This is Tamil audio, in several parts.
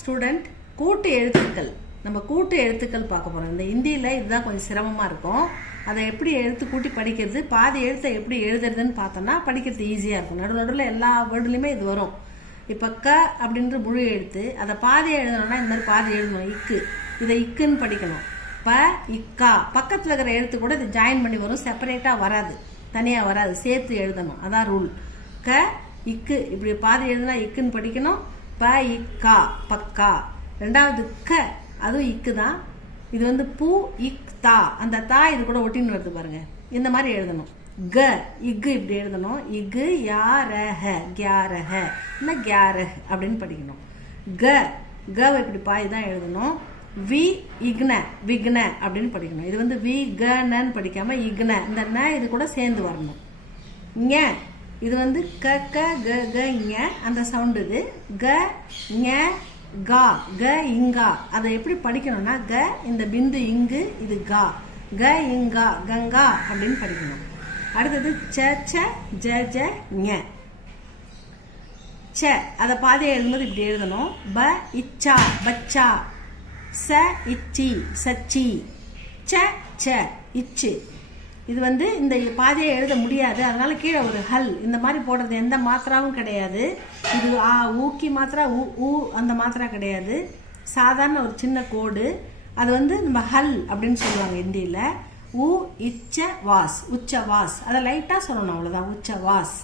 ஸ்டூடெண்ட் கூட்டு எழுத்துக்கள் நம்ம கூட்டு எழுத்துக்கள் பார்க்க போகிறோம். இந்த ஹிந்தியில் இதுதான் கொஞ்சம் சிரமமாக இருக்கும். அதை எப்படி எழுத்து கூட்டி படிக்கிறது, பாதி எழுத்தை எப்படி எழுதுறதுன்னு பார்த்தோன்னா படிக்கிறது ஈஸியாக இருக்கும். நடுவில் எல்லா வேர்டுலையுமே இது வரும். இப்போ க அப்படின்ற முழு எழுத்து, அதை பாதி எழுதணும்னா இந்த மாதிரி பாதி எழுதணும். இக்கு, இதை இக்குன்னு படிக்கணும். ப இக்கா, பக்கத்தில் இருக்கிற எழுத்து கூட இதை ஜாயின் பண்ணி வரும், செப்பரேட்டாக வராது, தனியாக வராது, சேர்த்து எழுதணும். அதான் ரூல். க இக்கு இப்படி பாதி எழுதுனா இக்குன்னு படிக்கணும். ப இக்கா பக்கா. ரெண்டாவது க, அதுவும் இக்கு தான். இது வந்து பூ இக் தா, அந்த தா இது கூட ஒட்டின்னு வருது பாருங்க, இந்த மாதிரி எழுதணும். க இக்கு இப்படி எழுதணும். இக்கு யாரஹ கியாரஹ இல்லை கியாரஹ் அப்படின்னு படிக்கணும். க கவை இப்படி பாய் தான் எழுதணும். வி இக்ன விக்ன அப்படின்னு படிக்கணும். இது வந்து வி கன்னு படிக்காம இக்ன, இந்த ந இது கூட சேர்ந்து வரணும். ஞ இது வந்து க க க க ஞ அந்த சவுண்டு. இது க ஞ கா க இங்கா. அதை எப்படி படிக்கணும்னா க இந்த பிந்து இங்கு, இது கா, க இங்கா கங்கா அப்படின்னு படிக்கணும். அடுத்தது ச ச ஜ ஜ ஞ. ச அதை பாதியை எழுதும்போது இப்படி எழுதணும். ப இச்சா பச்சா. ச இச்சி சச்சி. ச ச இச்சு. இது வந்து இந்த பாதியை எழுத முடியாது, அதனால கீழே ஒரு ஹல் இந்த மாதிரி போடுறது. எந்த மாத்திராவும் கிடையாது. இது ஆ ஊக்கி மாத்திரா, ஊ ஊ அந்த மாத்திரா கிடையாது. சாதாரண ஒரு சின்ன கோடு. அது வந்து நம்ம ஹல் அப்படின்னு சொல்லுவாங்க ஹிந்தியில். ஊ இச்ச வாஸ், உச்ச வாஸ், அதை லைட்டாக சொல்லணும், அவ்வளோதான். உச்ச வாஸ்.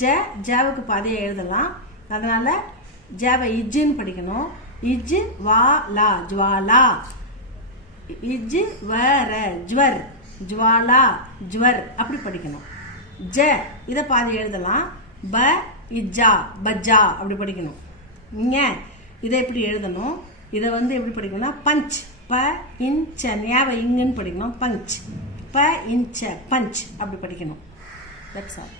ஜ ஜாவுக்கு பாதியை எழுதலாம், அதனால ஜாவை இஜ்ஜுன்னு படிக்கணும். இஜ் வா லா ஜுவாலா. இஜ் வர ஜுவர் ஜுவாலா ஜுவர் அப்படி படிக்கணும். ஜ இதை பாதி எழுதலாம். ப இஜ்ஜா பஜ்ஜா அப்படி படிக்கணும். ஞ இதை எப்படி எழுதணும், இதை வந்து எப்படி படிக்கணும்னா பஞ்ச். ப இன்ச்ச ஞாபகம் இங்குன்னு படிக்கணும். பஞ்ச். ப இன்ச்ச பஞ்ச் அப்படி படிக்கணும். That's all.